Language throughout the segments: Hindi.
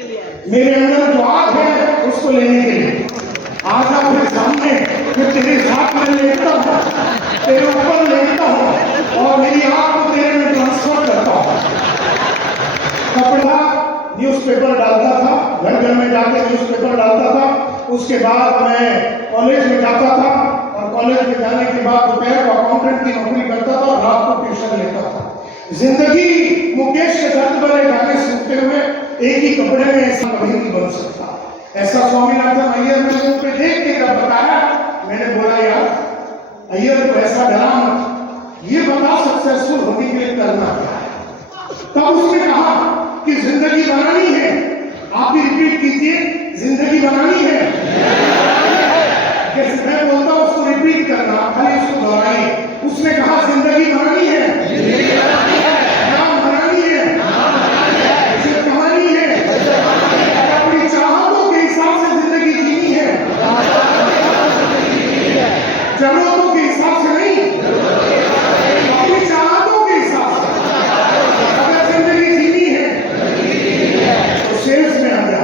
के लिए आए। मेरे अंदर जो आग है उसको लेने के लिए आजा मेरे सामने, फिर तेरे साथ में लेटता हूँ, तेरे ऊपर लेटता हूँ और मेरी आग को तेरे में ट्रांसफर करता हूँ। कपड़ा न्यूज़पेपर डालता था, घर घर में जाके न्यूज़पेपर डालता था। उसके बाद मैं कॉलेज में जाता था और कॉलेज में जाने के बाद दोपहर को अकाउंटेंट की नौकरी करता था और रात को ट्यूशन लेता था। जिंदगी मुकेश के दर्द भरे गाने सुनते हुए एक ही कपड़े में ऐसा कभी नहीं बन सकता। ऐसा स्वामीनाथन अय्यर ने मुझ पे देख के जब बताया, मैंने बोला यार अय्यर को ऐसा डरा मत, ये बता सक्सेसफुल होने के लिए करना क्या है। तब उसने कहा कि जिंदगी बनानी है। आप भी रिपीट कीजिए, जिंदगी बनानी है। जैसे मैं बोलता हूं उसको रिपीट करना, खाली उसको दोहराइए। उसने कहा जिंदगी बनानी है, नाम बनानी है, इज्जत कमानी है, अपनी चाहतों के हिसाब से जिंदगी जीनी है, जरूरतों के हिसाब से नहीं, अपनी चाहतों के हिसाब से अगर जिंदगी जीनी है तो सेल्स में आ जा।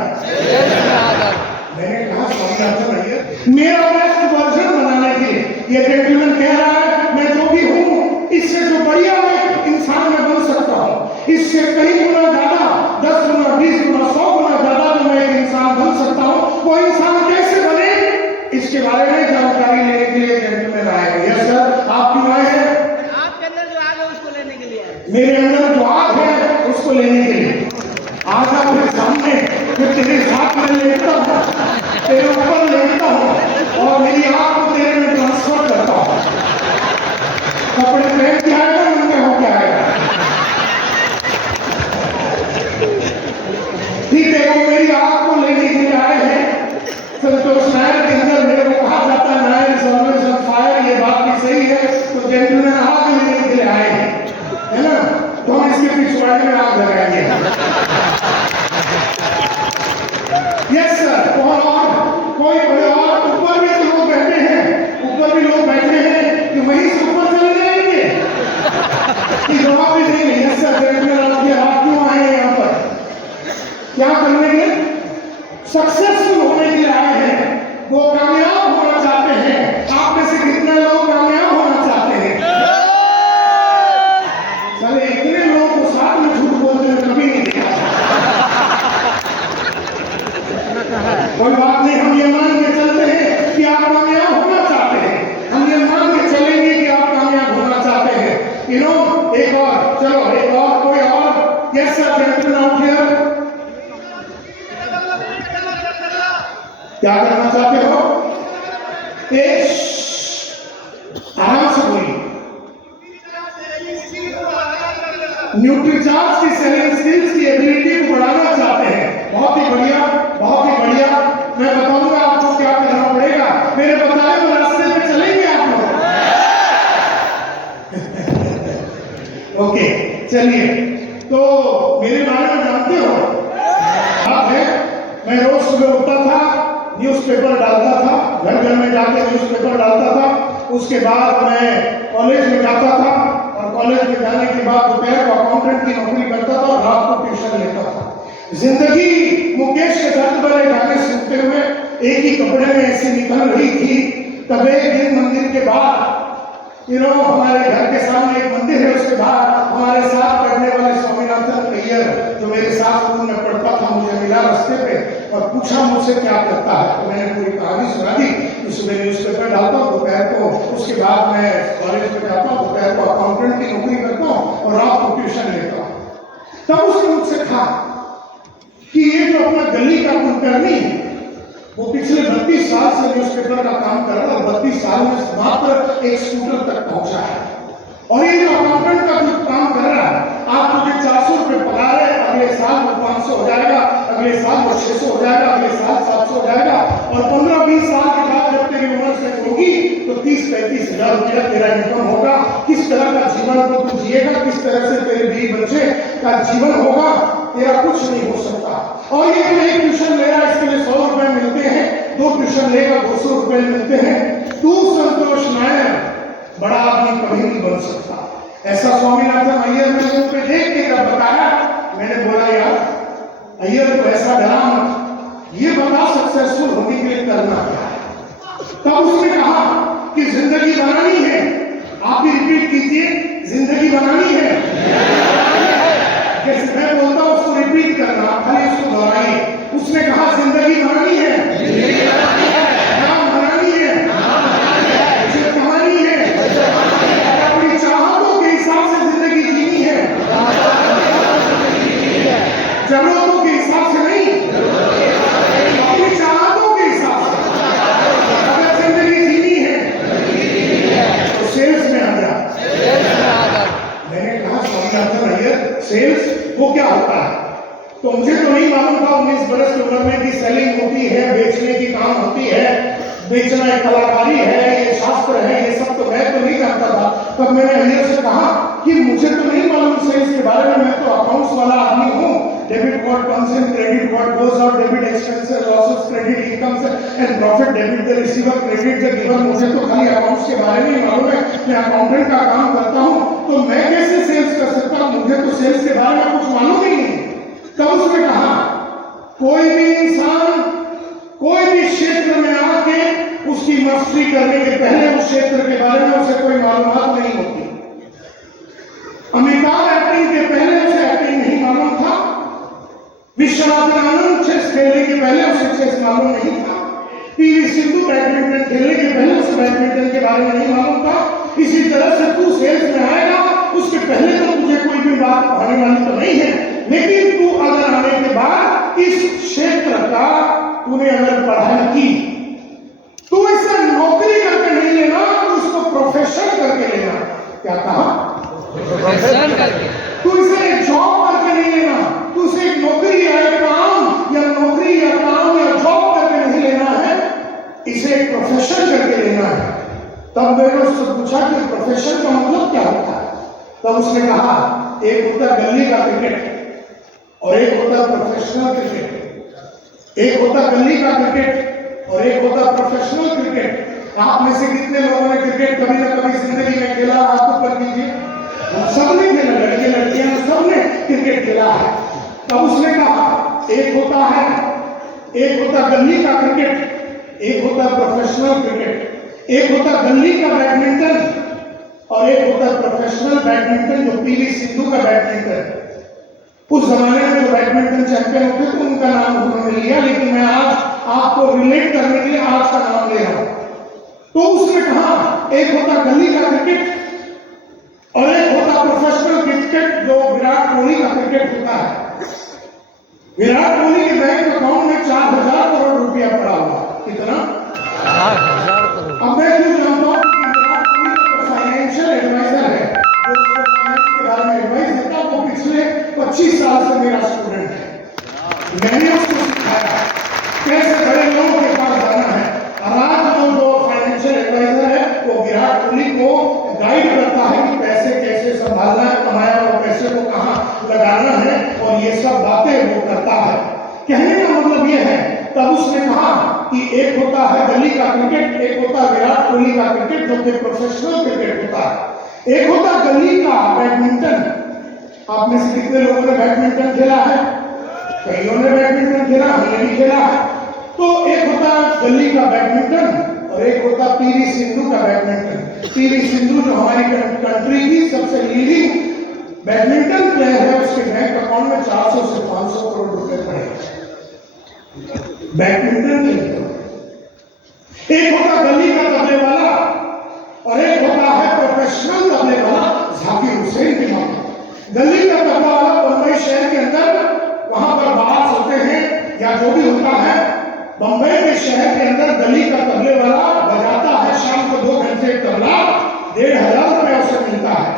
मैंने कहा स्वामीनाथन अय्यर, मेरा बेस्ट वर्जन बनाने के लिए ये जेंटलमैन कह रहा है मैं जो भी हूँ इससे जो बढ़िया मैं इंसान में बन सकता हूँ, इससे कई गुना ज्यादा, 10 गुना, 20 गुना, 100 गुना ज्यादा जो मैं एक इंसान बन सकता हूँ, वो इंसान कैसे बने इसके बारे में जानकारी लेने के लिए जेंटलमैन आए। यस सर, आप क्यों आए हैं? आपके अंदर जो आग है उसको लेने के लिए आए। मेरे अंदर जो आग है उसको लेने के लिए आजा मेरे सामने, फिर तेरे साथ में लेटता हूँ, तेरे ऊपर लेटता हूँ और मेरी आग को तेरे में ट्रांसफर करता हूँ। कपड़े पहन के आएगा, नंगे होके आएगा, ठीक है। वो मेरी आग को लेने के लिए आए हैं। संतोष नायर के अंदर मेरे को कहा जाता है Nair is always on fire, ये बात भी सही है। तो जेंटलमैन आग लेने के लिए आए हैं, है ना, तो हम इसके पिछवाड़े में आग लगाएंगे। यस सर, और कोई बड़े और ऊपर भी तो लोग बैठे हैं, ऊपर भी लोग बैठे हैं कि वहीं से ऊपर चले जाएंगे कि जवाब भी देंगे। यस सर, जेंटलमैन आप क्यों आए हैं यहाँ पर, क्या करने के लिए? सक्सेसफुल होने के लिए आए हैं, वो कामयाब होना चाहते हैं। आप में से कितने लोग कामयाब होना चाहते हैं? चले इतने लोगों को साथ में झूठ बोलते हुए कभी नहीं देखा। कोई बात नहीं, हम ये मान के चलते हैं कि आप कामयाब होना चाहते हैं, हम ये मान के चलेंगे कि आप कामयाब होना चाहते हैं। यू नो, एक और, चलो एक और, कोई और? Yes sir, gentleman out here, क्या करना चाहते हो? आराम से बोलिए। न्यूट्रीचार्ज की सेलिंग स्किल्स की एबिलिटी को बढ़ाना चाहते हैं। बहुत ही बढ़िया, बहुत ही बढ़िया। मैं बताऊंगा आपको क्या करना पड़ेगा, मेरे बताए हुए रास्ते पे चलेंगे आप लोग। ओके चलिए, तो मेरे बारे में जानते हो बात है, मैं रोज सुबह उठता था, न्यूज़पेपर डालता था, घर घर में जाके न्यूज़पेपर डालता था। उसके बाद मैं कॉलेज में जाता था और कॉलेज में जाने के बाद दोपहर को अकाउंटेंट की नौकरी करता था और रात को ट्यूशन लेता था। जिंदगी मुकेश के दर्द भरे गाने सुनते हुए एक ही कपड़े में ऐसी निकल रही थी। तब एक दिन मंदिर के बाद, हमारे घर के सामने एक मंदिर है, उसके बाद हमारे साथ पढ़ने वाले स्वामीनाथन अय्यर जो मेरे साथ स्कूल में पढ़ता था, मुझे मिला रास्ते पे और पूछा मुझसे क्या करता है। तो मैंने पूरी कहानी सुना दी कि सुबह न्यूज़पेपर डालता हूँ दोपहर को, उसके बाद मैं कॉलेज में जाता हूँ, दोपहर को अकाउंटेंट की नौकरी करता हूँ और रात को ट्यूशन लेता हूँ। तब उसने मुझसे कहा कि ये जो अपना गली का कुलकर्णी है वो पिछले 32 साल से न्यूज़पेपर का काम कर रहा है और 32 साल में मात्र एक स्कूटर तक पहुंचा है। और ये जो अकाउंटेंट का जो काम कर रहा है, आप मुझे 400 रुपये पगार है, अगले साल वो 500 हो जाएगा, अगले साल वो 600 हो जाएगा, अगले साल 700 हो जाएगा और 15-20 साल के बाद जब तेरी उम्र से होगी तो 30-35 हजार रुपया तेरा इनकम होगा। किस तरह का जीवन को तू जिएगा, किस तरह से तेरे बीवी बच्चे का जीवन होगा, तेरा कुछ नहीं हो सकता। और ये जो एक ट्यूशन ले रहा है इसके लिए 100 रुपए मिलते हैं, 2 ट्यूशन लेगा 200 रुपए मिलते हैं। तू संतोष नायर बड़ा आदमी कभी नहीं बन सकता। ऐसा स्वामीनाथन अय्यर ने मुझ पे देख के जब बताया, मैंने बोला यार अय्यर को पैसा डरा मत, ये बता सक्सेसफुल होने के लिए करना क्या है। तब उसने कहा कि जिंदगी बनानी है। आप भी रिपीट कीजिए, जिंदगी बनानी है। जैसे मैं बोलता हूं उसको रिपीट करना, खाली उसको दोहराइए। उसने कहा जिंदगी बनानी है, नाम बनानी है, इज्जत कमानी है, अपनी चाहतों के हिसाब से जिंदगी जीनी है, जरूरतों के हिसाब से नहीं, अपनी चाहतों के हिसाब से अगर जिंदगी जीनी है तो सेल्स में आ जा। मैंने कहा स्वामीनाथन अय्यर सेल्स वो क्या होता है? तो मुझे तो नहीं मालूम था 19 बरस की उम्र में कि सेलिंग होती है, बेचने की काम होती है, बेचना एक कलाकारी है, ये शास्त्र है, ये सब तो मैं तो नहीं जानता था। तब मैंने अय्यर से कहा कि मुझे तो नहीं मालूम सेल्स के बारे में, मैं तो अकाउंट्स वाला आदमी हूँ। Debit what comes in, credit what goes out, debit expenses, losses, credit incomes and profit, debit the receiver, credit the giver. मुझे तो खाली अकाउंट्स के बारे में ही मालूम है, मैं अकाउंटेंट का काम करता हूँ, तो मैं कैसे सेल्स कर सकता हूँ? मुझे तो सेल्स के बारे में कुछ मालूम ही नहीं। तब उसने कहा कोई भी इंसान कोई भी क्षेत्र में आके उसकी मास्टरी करने के पहले उस क्षेत्र के बारे में उसे कोई मालूमात नहीं होती। अमिताभ एक्टिंग के पहले उसे एक्टिंग नहीं मालूम था, विश्वनाथन आनंद चेस खेलने के पहले उसे चेस मालूम नहीं था, पीवी सिंधु बैडमिंटन खेलने के पहले उसे बैडमिंटन के बारे में नहीं मालूम था। इसी तरह से तू सेल्स में आएगा, उसके पहले तो तुझे कोई भी बात आने वाली तो नहीं है, लेकिन तू अगर आने के बाद इस क्षेत्र का तूने अगर पढ़ाई की तो इसे नौकरी करके नहीं लेना, तो इसको प्रोफेशन करके लेना। क्या कहा? प्रोफेशन करके। तू इसे एक जॉब करके नहीं लेना, तू इसे एक नौकरी या एक काम या नौकरी या काम या जॉब करके नहीं लेना है, इसे एक प्रोफेशन करके लेना है। तब मैंने उससे पूछा कि प्रोफेशन का मतलब क्या होता है? तब उसने कहा एक होता गली का क्रिकेट और एक होता प्रोफेशनल क्रिकेट, एक होता गली का क्रिकेट और एक होता प्रोफेशनल क्रिकेट। आप में से कितने लोगों ने क्रिकेट कभी ना कभी जिंदगी में खेला? हाथ ऊपर कीजिए। हम सबने खेला, लड़के लड़कियां सबने क्रिकेट खेला है। तब उसने कहा एक होता गली का क्रिकेट, एक होता प्रोफेशनल क्रिकेट, एक होता गली का बैडमिंटन और एक होता प्रोफेशनल बैडमिंटन, जो पीवी सिंधु का बैडमिंटन। उस जमाने में जो बैडमिंटन चैंपियन होते थे उनका नाम उन्होंने लिया, लेकिन मैं आज आपको रिलेट करने के लिए आज का नाम ले रहा हूं। तो उसने कहा एक होता गली का क्रिकेट और एक होता प्रोफेशनल क्रिकेट, जो विराट कोहली का क्रिकेट होता है। विराट कोहली के बैंक अकाउंट में 4000 करोड़ रुपया पड़ा हुआ। कितना? 4000 करोड़। अब मैं क्यों जानता हूं कि विराट कोहली फाइनेंशियल एडवाइजर है, जो उसको फाइनेंस के बारे में एडवाइस देता, वो पिछले 25 साल से मेरा स्टूडेंट है। मैंने उसको सिखाया कैसे बड़े लोगों के पास जाना है। और आज जो फाइनेंशियल एडवाइजर है वो विराट कोहली को गाइड करता है कि पैसे कैसे संभालना है, कमाया हुआ पैसे को कहाँ लगाना है, और ये सब बातें वो करता है। कहने का मतलब ये है, तब उसने कहा कि एक होता है गली का क्रिकेट, एक होता है विराट कोहली का क्रिकेट जो कि प्रोफेशनल क्रिकेट होता है, एक होता गली का बैडमिंटन। आप में से कितने लोगों ने बैडमिंटन खेला है? कईयों ने बैडमिंटन खेला, हमने भी खेला है। तो एक होता गली का बैडमिंटन और एक होता पीवी सिंधु का बैडमिंटन। पीवी सिंधु जो हमारी कंट्री की सबसे लीडिंग बैडमिंटन प्लेयर है, उसके बैंक अकाउंट में 400 से 500 करोड़ रुपए पड़े बैडमिंटन खेलते। एक होता गली का तबले वाला और एक होता है प्रोफेशनल तबले वाला, जाकिर हुसैन की मां। गली का तबला वाला बंबई शहर के अंदर वहां पर बाहर होते हैं या जो भी होता है, बंबई के शहर के अंदर गली का तबले वाला बजाता है। शाम को 2 घंटे तबला 1500 रुपया उसे मिलता है।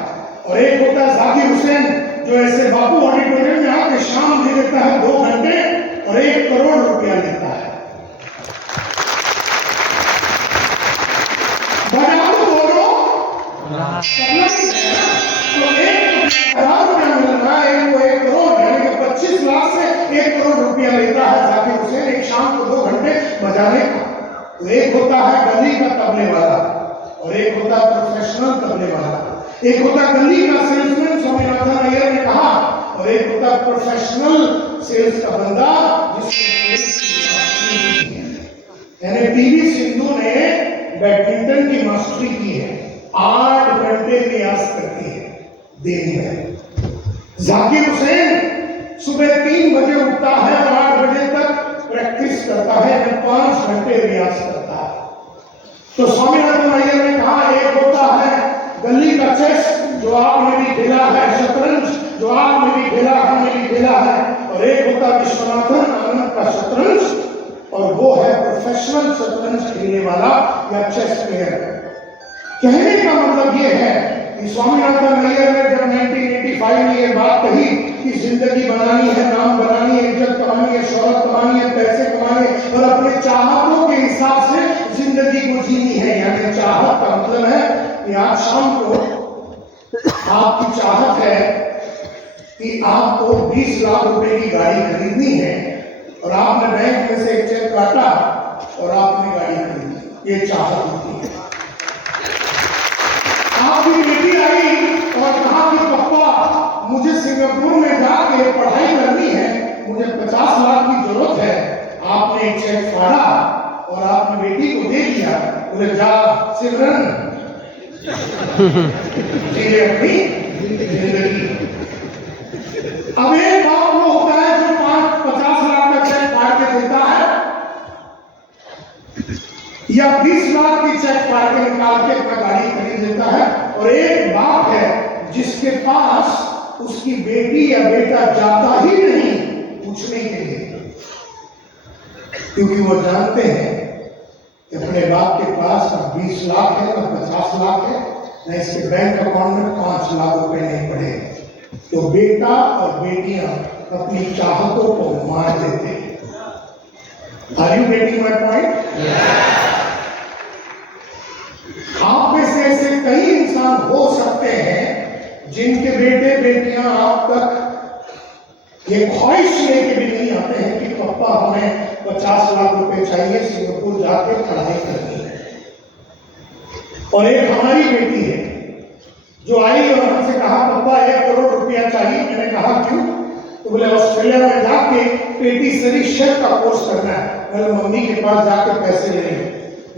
और एक होता है जाकिर हुसैन, जो ऐसे बापू ऑडिटोरियम में आके शाम दे देता है 2 घंटे और 1 करोड़ रुपया लेता है। बजाओ दोनों तो 1,000 रुपया मिल रहा है, एक को 1 करोड़, यानी कि 25 लाख से 1 करोड़ रुपया लेता है जाकिर हुसैन एक शाम को 2 घंटे बजाने का। तो एक होता है गली का तबले वाला और एक होता है प्रोफेशनल तबले वाला। एक होता है गली का सेल्समैन, स्वामीनाथन अय्यर ने कहा, और एक होता है प्रोफेशनल सेल्स का बंदा यानी पीवी सिंधु ने बैडमिंटन की मास्टरी की है, 8 घंटे रियाज करती है दिन में। जाकिर हुसैन सुबह 3 बजे उठता है और 8 बजे तक प्रैक्टिस करता है, 5 घंटे रियाज करता है। तो स्वामीनाथन अय्यर ने कहा, एक होता है गली का चेस जो आपने भी खेला है, शतरंज जो आपने भी खेला, हमने भी खेला है, और एक होता है विश्वनाथन आनंद का शतरंज, और वो है प्रोफेशनल शतरंज खेलने वाला या चेस प्लेयर। कहने का मतलब ये है कि स्वामीनाथन अय्यर ने जब 1985 में ये बात कही कि जिंदगी बनानी है, नाम बनानी है, इज्जत कमानी है, शोहरत कमानी है, पैसे कमाने और अपने चाहतों के हिसाब से जिंदगी को जीनी है, यानी चाहत का मतलब है कि आज शाम को आपकी चाहत है कि आपको 20 लाख रुपए की गाड़ी खरीदनी है और आपने बैंक में से एक चेक काटा और आपने गाड़ी खरीदी, ये चाहत होती है। आपकी बेटी आई और कहा कि पापा मुझे सिंगापुर में जाके पढ़ाई करनी है, मुझे 50 लाख की जरूरत है। आपने एक चेक फाड़ा और आपने बेटी को दे दिया, बोले जा सिमरन जी अपनी जिंदगी। अब एक बाप वो होता है जो 50 लाख का चेक फाड़ के देता है या 20 लाख की चेक फाड़ के निकाल के अपना गाड़ी खरीद लेता है, और एक बाप है जिसके पास उसकी बेटी या बेटा जाता ही नहीं पूछने के लिए, क्योंकि वो जानते हैं कि अपने बाप के पास ना 20 लाख है ना 50 लाख है, ना इसके बैंक अकाउंट में 5 लाख रुपए नहीं पड़े। तो बेटा और बेटियां अपनी चाहतों को मार देते हैं। Are you getting my point? आप में से ऐसे कई इंसान हो सकते हैं जिनके बेटे बेटियां आप तक ये ख्वाहिश लेके भी नहीं आते हैं कि पापा हमें 50 लाख रुपए चाहिए, सिंगापुर जाके पढ़ाई करनी है। और एक हमारी बेटी है जो आई और हमसे कहा पापा 1 करोड़ रुपया चाहिए। मैंने कहा क्यों? तो बोले ऑस्ट्रेलिया में जाके पेटिसरी शेफ का कोर्स करना है। मैंने मम्मी के पास जाके पैसे ले लिए।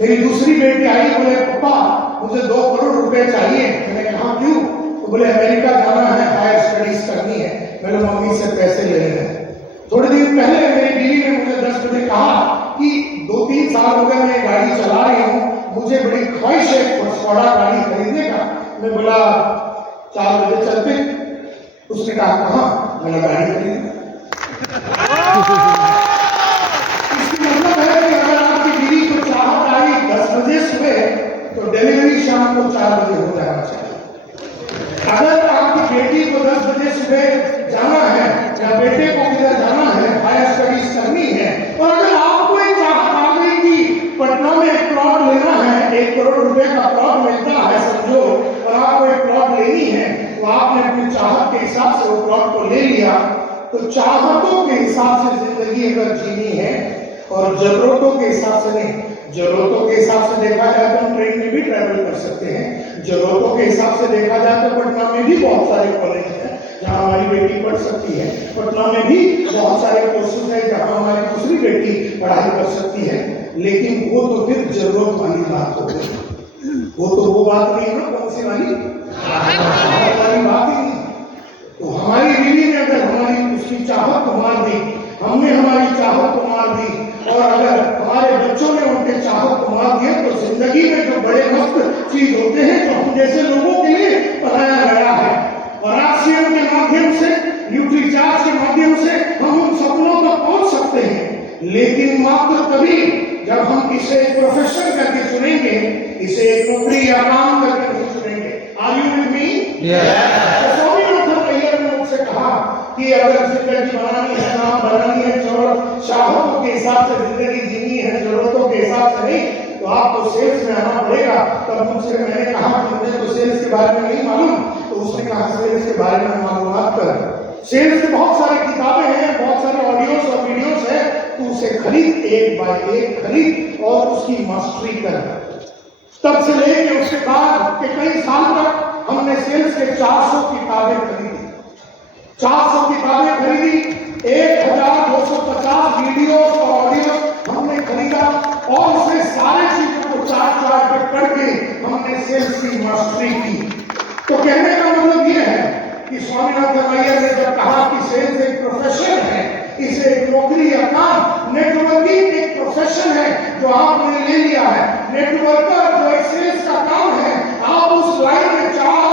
मेरी दूसरी बेटी आई, बोले पापा मुझे 2 करोड़ रुपए चाहिए। मैंने कहा क्यों? तो बोले अमेरिका जाना है, हायर स्टडीज करनी है। मैंने मम्मी से पैसे ले लेने हैं। थोड़े दिन पहले मेरी बीवी ने मुझे 10 बजे कहा कि 2-3 साल हो गए मैं गाड़ी चला रही हूँ, मुझे बड़ी ख्वाहिश है स्कॉडा गाड़ी खरीदने का। मैं बोला 4 बजे चलते। उसने कहा कहाँ? मैंने गाड़ी खरीदी। इसकी मतलब है कि अगर आपकी बीवी को चाहत आई 10 बजे सुबह, तो डिलीवरी शाम को 4 बजे हो जाना चाहिए। अगर आपकी बेटी को 10 बजे सुबह जाना है या बेटे को किधर जाना है, हायर स्टडीज करनी है, और अगर आपको एक चाहत आ गई कि पटना में एक प्लॉट लेना है, 1 करोड़ रुपए का प्लॉट मिलता है समझो, और आपको एक प्लॉट लेनी है, तो आपने अपनी चाहत के हिसाब से वो प्लॉट को ले लिया। तो चाहतों के हिसाब से जिंदगी अगर जीनी है और जरूरतों के हिसाब से नहीं। जरूरतों के हिसाब से देखा जाए तो हम ट्रेन में भी ट्रैवल कर सकते हैं। जरूरतों के हिसाब से देखा जाए तो पटना में भी बहुत सारे कॉलेज हैं जहाँ हमारी बेटी पढ़ सकती है। पटना में भी बहुत सारे कोर्सेज हैं जहाँ हमारी दूसरी बेटी पढ़ाई कर सकती है। लेकिन वो तो फिर जरूरत वाली बात हो गई। वो बात नहीं ना, कौन सी वाली बात ही नहीं। तो हमारी बीवी ने अगर हमारी उसकी चाहत को मार दी, हमने हमारी चाहत को मार दी, और अगर हमारे बच्चों ने उनके चाहत को मार दिया, तो जिंदगी में जो बड़े मस्त चीज होते हैं तो हम जैसे लोगों के लिए बनाया गया है। और आरसीएम के माध्यम से, न्यूट्रीचार्ज के माध्यम से हम उन सपनों तक पहुंच सकते हैं, लेकिन मात्र तभी जब हम इसे प्रोफेशन करके चुनेंगे, इसे एक नौकरी या काम करके नहीं चुनेंगे। Are you with me? Swaminathan Iyer ने मुझसे कहा कि अगर जिंदगी बनानी है, नाम बनानी है, चाहतों के हिसाब से जिंदगी जीनी है, जरूरतों के हिसाब से नहीं, तो आपको सेल्स में आना पड़ेगा। तब मुझसे मैंने कहा कि मुझे तो सेल्स के बारे में नहीं मालूम। तो उसने कहा सेल्स के बारे में मालूमात कर। सेल्स की बहुत सारी किताबें हैं, बहुत सारे ऑडियोस और वीडियोस हैं, तो उसे खरीद, 1 बाय 1 खरीद और उसकी मास्टरी कर। तब से लेके उसके बाद के कई साल तक हमने सेल्स के 400 किताबें खरीदी, 400 किताबें खरीदी, 1250 वीडियो तो कहने का मतलब ये है कि स्वामीनाथन अय्यर ने जब कहा कि सेल्स एक प्रोफेशन है, इसे एक नौकरी या काम, नेटवर्किंग एक प्रोफेशन है जो आपने ले लिया है। नेटवर्कर जो एक सेल्स का काम है, आप उस लाइन में 4